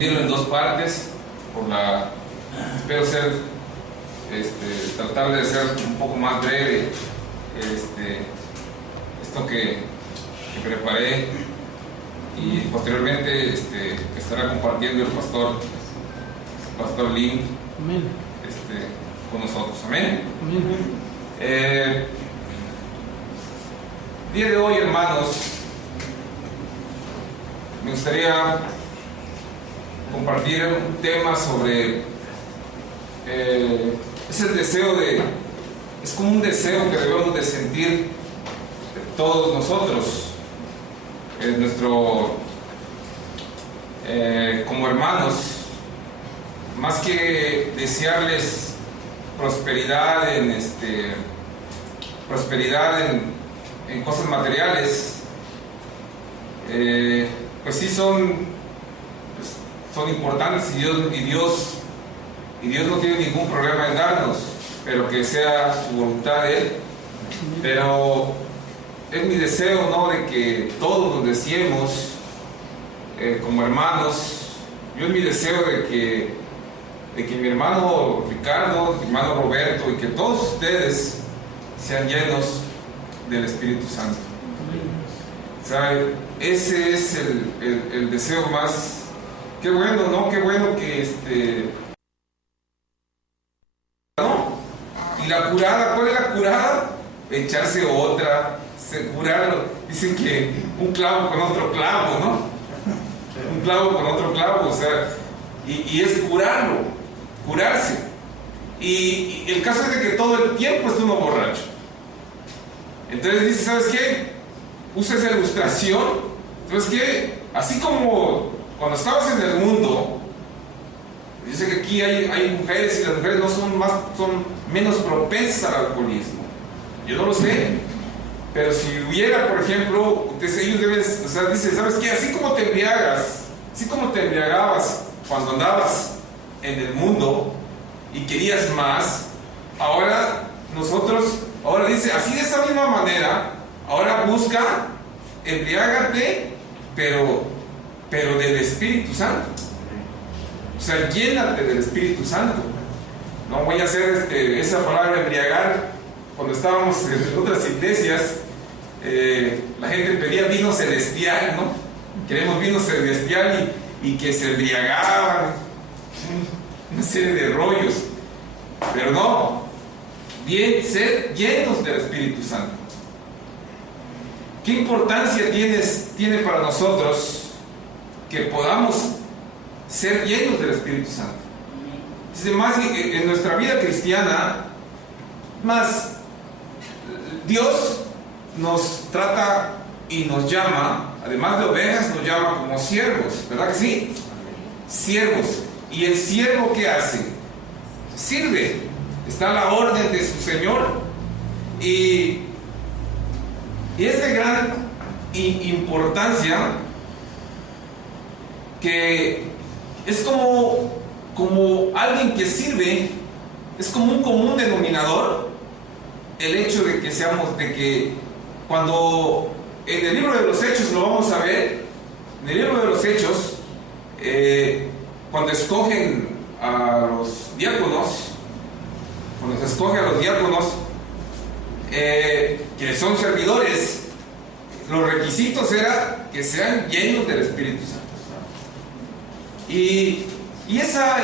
En dos partes, espero tratar de ser un poco más breve esto que preparé, y posteriormente estará compartiendo el pastor Lin con nosotros. Amén. Día de hoy, hermanos, me gustaría compartir un tema sobre es como un deseo que debemos de sentir todos nosotros, como hermanos, más que desearles prosperidad en cosas materiales, pues sí son importantes, y Dios no tiene ningún problema en darnos, pero que sea su voluntad de Él. Pero es mi deseo, ¿no?, de que todos nos deseemos como hermanos. Es mi deseo de que mi hermano Ricardo, mi hermano Roberto, y que todos ustedes sean llenos del Espíritu Santo. ¿Sabe? Ese es el deseo más. Qué bueno, ¿no? Qué bueno que ¿no? Y la curada, ¿cuál es la curada? Echarse otra, curarlo. Dicen que un clavo con otro clavo, ¿no? Un clavo con otro clavo, o sea, y es curarse. Y el caso es de que todo el tiempo está uno borracho. Entonces dice, ¿sabes qué? Usa esa ilustración. ¿Sabes qué? Así como cuando estabas en el mundo, dice que aquí hay mujeres, y las mujeres son menos propensas al alcoholismo. Yo no lo sé, pero si hubiera, por ejemplo, ellos deben, dice, ¿sabes qué? Así como te embriagabas cuando andabas en el mundo y querías más, ahora dice, así de esa misma manera, ahora busca, embriágate, pero del Espíritu Santo. O sea, llénate del Espíritu Santo. No voy a hacer esa palabra embriagar. Cuando estábamos en otras iglesias, la gente pedía vino celestial, ¿no? Queremos vino celestial, y que se embriagaban, una serie de rollos. Pero no, ser llenos del Espíritu Santo. ¿Qué importancia tiene para nosotros que podamos ser llenos del Espíritu Santo? Más en nuestra vida cristiana, más Dios nos trata y nos llama, además de ovejas, nos llama como siervos, ¿verdad que sí? Siervos. ¿Y el siervo qué hace? Sirve. Está a la orden de su Señor. Y es de gran importancia, que es como alguien que sirve, es como un común denominador el hecho de que cuando en el libro de los Hechos lo vamos a ver, en el libro de los Hechos, cuando escogen a los diáconos, que son servidores, los requisitos era que sean llenos del Espíritu Santo. Y esa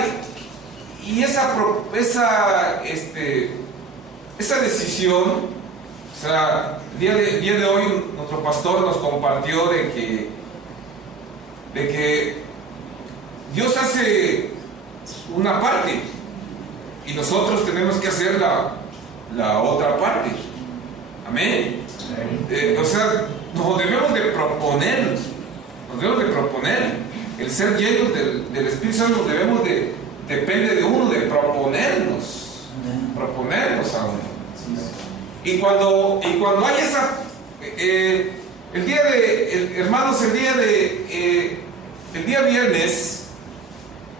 decisión, o sea, el día de hoy nuestro pastor nos compartió de que Dios hace una parte y nosotros tenemos que hacer la otra parte. Amén. O sea, nos debemos de proponer el ser llenos del Espíritu Santo. Depende de uno, de proponernos a uno. Y cuando hay hermanos, el día viernes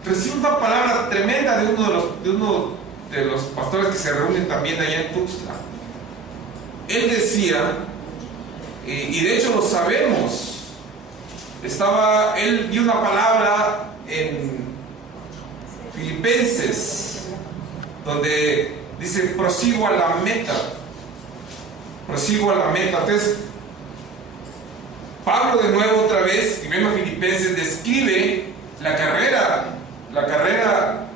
recibí una palabra tremenda de uno de los pastores que se reúnen también allá en Tuxtla. Él decía, y de hecho lo sabemos, él dio una palabra en Filipenses, donde dice: prosigo a la meta. Prosigo a la meta. Entonces, Pablo de nuevo otra vez, y vemos Filipenses, describe la carrera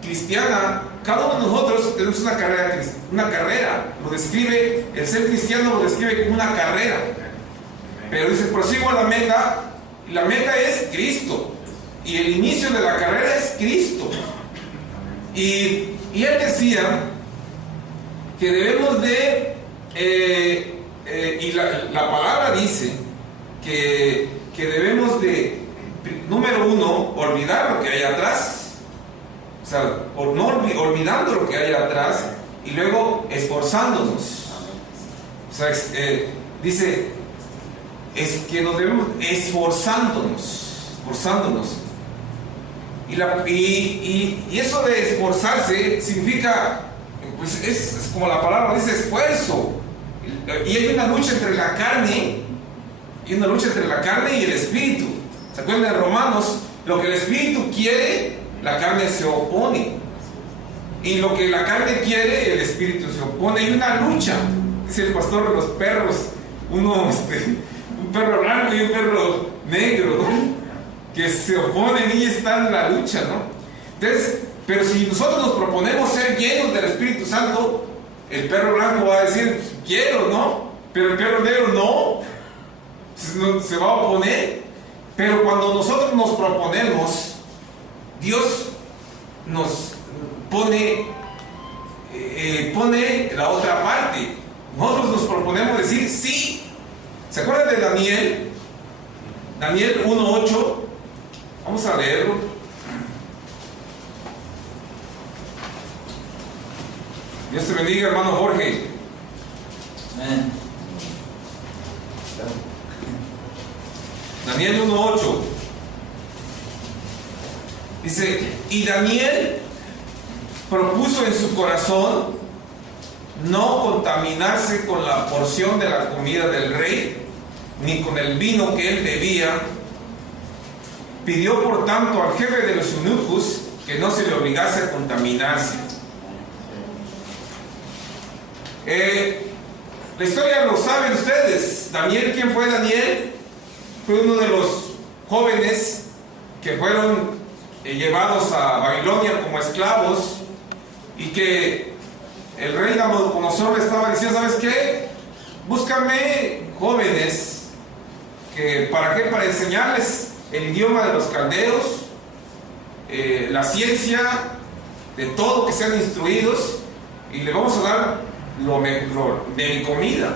cristiana. Cada uno de nosotros tenemos una carrera. Lo describe, el ser cristiano lo describe como una carrera. Pero dice: prosigo a la meta, y la meta es Cristo. Y el inicio de la carrera es Cristo. Y él decía que debemos de, y la palabra dice que debemos de, número uno, olvidar lo que hay atrás. O sea, no olvidando lo que hay atrás, y luego esforzándonos. O sea, dice, es que nos debemos esforzándonos. Y eso de esforzarse significa, pues es como la palabra dice, esfuerzo. Y hay una lucha entre la carne, y el espíritu. ¿Se acuerdan de Romanos? Lo que el espíritu quiere, la carne se opone. Y lo que la carne quiere, el espíritu se opone. Hay una lucha. Dice el pastor de los perros, un perro blanco y un perro negro, ¿no? Que se oponen y están en la lucha, ¿no? Entonces, pero si nosotros nos proponemos ser llenos del Espíritu Santo, el perro blanco va a decir, quiero, ¿no? Pero el perro negro no, se va a oponer. Pero cuando nosotros nos proponemos, Dios nos pone la otra parte. Nosotros nos proponemos decir sí. ¿Se acuerdan de Daniel? Daniel 1:8. Vamos a leerlo. Dios te bendiga, hermano Jorge. Amén. Daniel 1:8. Dice: y Daniel propuso en su corazón no contaminarse con la porción de la comida del rey, ni con el vino que él bebía. Pidió por tanto al jefe de los eunucos que no se le obligase a contaminarse. La historia lo saben ustedes. Daniel, ¿quién fue Daniel? Fue uno de los jóvenes que fueron llevados a Babilonia como esclavos, y que el rey Nabucodonosor le estaba diciendo: ¿sabes qué? Búscame jóvenes, ¿para qué? Para enseñarles el idioma de los caldeos, la ciencia, de todo, que sean instruidos, y le vamos a dar lo mejor de mi comida.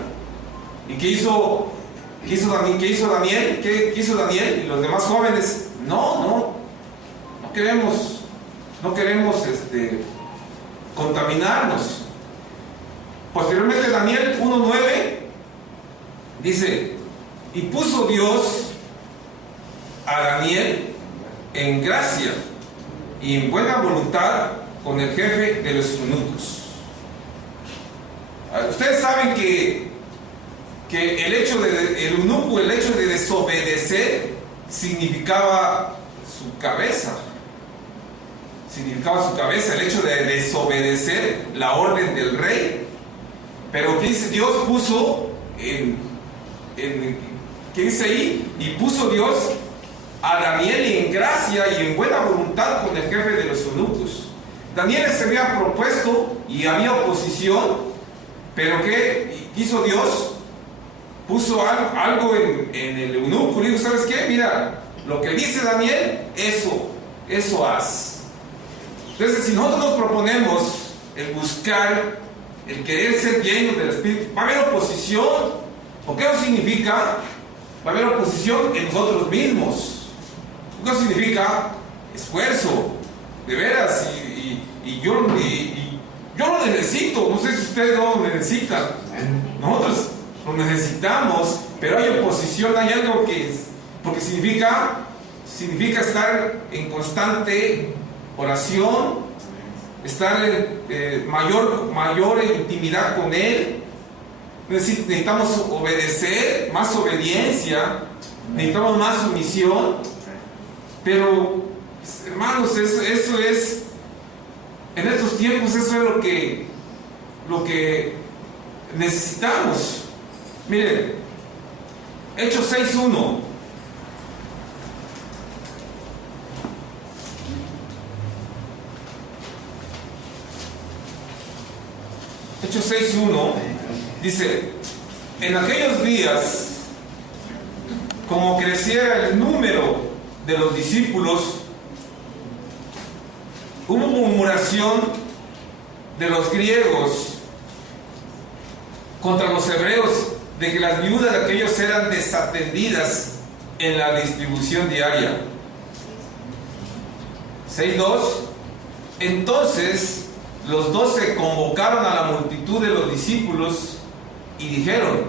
¿Y qué hizo Daniel? ¿Qué hizo Daniel y los demás jóvenes? No queremos contaminarnos. Posteriormente, Daniel 1:9 dice: y puso Dios a Daniel en gracia y en buena voluntad con el jefe de los eunucos. Ustedes saben que el hecho de desobedecer significaba su cabeza. El hecho de desobedecer la orden del rey. Pero ¿qué dice? Dios puso ¿qué dice ahí? Y puso Dios a Daniel en gracia y en buena voluntad con el jefe de los eunucos. Daniel se había propuesto y había oposición, pero ¿qué hizo Dios? Puso algo en el eunuco. Le dijo: ¿sabes qué? Mira, lo que dice Daniel, eso haz. Entonces, si nosotros nos proponemos el buscar, el querer ser llenos del Espíritu, va a haber oposición. ¿Por qué no significa? Va a haber oposición en nosotros mismos. ¿Qué significa? Esfuerzo, de veras. Y yo lo necesito. No sé si ustedes no lo necesitan. Nosotros lo necesitamos, pero hay oposición, hay algo porque significa estar en constante oración, estar en mayor intimidad con Él. Necesitamos obedecer, más obediencia, necesitamos más sumisión. Pero Hermanos, eso es, en estos tiempos, eso es lo que necesitamos. Miren, Hechos 6:1. Hechos 6:1 dice: en aquellos días, como creciera el número de los discípulos, hubo murmuración de los griegos contra los hebreos, de que las viudas de aquellos eran desatendidas en la distribución diaria. 6:2. Entonces los 12 convocaron a la multitud de los discípulos y dijeron: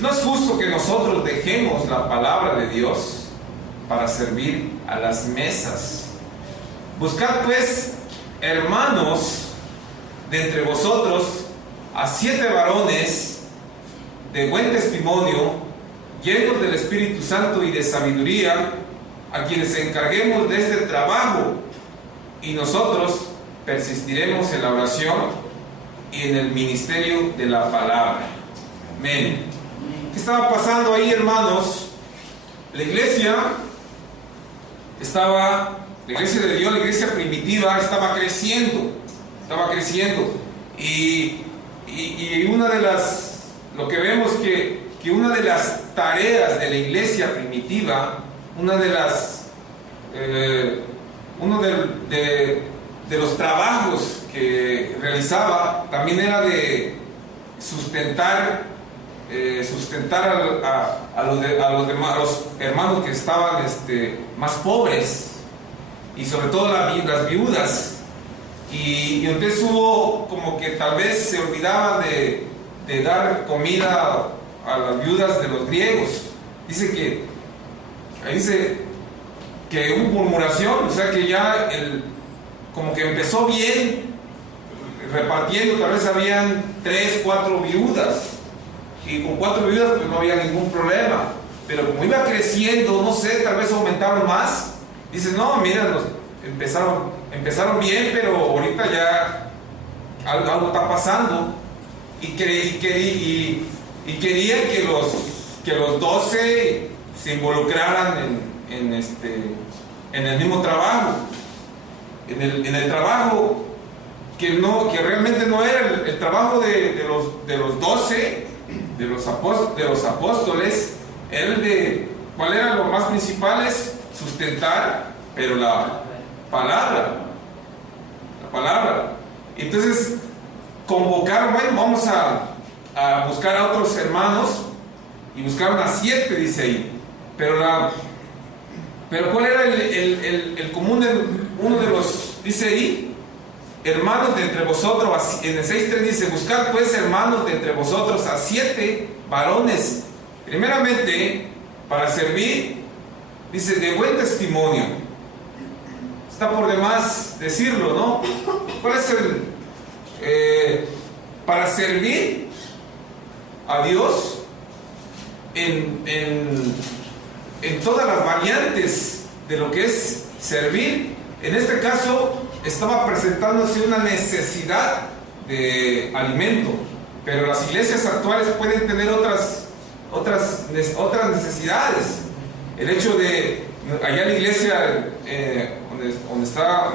no es justo que nosotros dejemos la palabra de Dios para servir a las mesas. Buscad pues, hermanos, de entre vosotros a 7 varones de buen testimonio, llenos del Espíritu Santo y de sabiduría, a quienes encarguemos de este trabajo, y nosotros persistiremos en la oración y en el ministerio de la palabra. Amén. ¿Qué estaba pasando ahí, hermanos? La iglesia de Dios, la iglesia primitiva, estaba creciendo. Y una de las, lo que vemos que una de las tareas de la iglesia primitiva, uno de los trabajos que realizaba también era de sustentar a los hermanos que estaban más pobres, y sobre todo las viudas. Y entonces hubo como que tal vez se olvidaban de dar comida a las viudas de los griegos. Dice que hubo murmuración, o sea que ya como que empezó bien repartiendo. Tal vez habían 3, 4 viudas, y con 4 viudas pues no había ningún problema, pero como iba creciendo, no sé, tal vez aumentaron más. Dice: no, mira, empezaron bien, pero ahorita ya algo está pasando. Y querían que los 12 se involucraran en el mismo trabajo, en el trabajo que realmente no era el trabajo de los 12, de los apóstoles. ¿Cuál era lo más principal? Es sustentar, pero la palabra. Entonces convocaron: bueno, vamos a buscar a otros hermanos, y buscaron a 7, dice ahí. Pero ¿cuál era el común de uno de los? Dice ahí: hermanos de entre vosotros. En el 6:3 dice: buscad pues, hermanos de entre vosotros a 7 varones, primeramente para servir, dice, de buen testimonio. Está por demás decirlo, ¿no? ¿Cuál es para servir a Dios en todas las variantes de lo que es servir? En este caso estaba presentándose una necesidad de alimento, pero las iglesias actuales pueden tener otras necesidades. El hecho de allá la iglesia donde está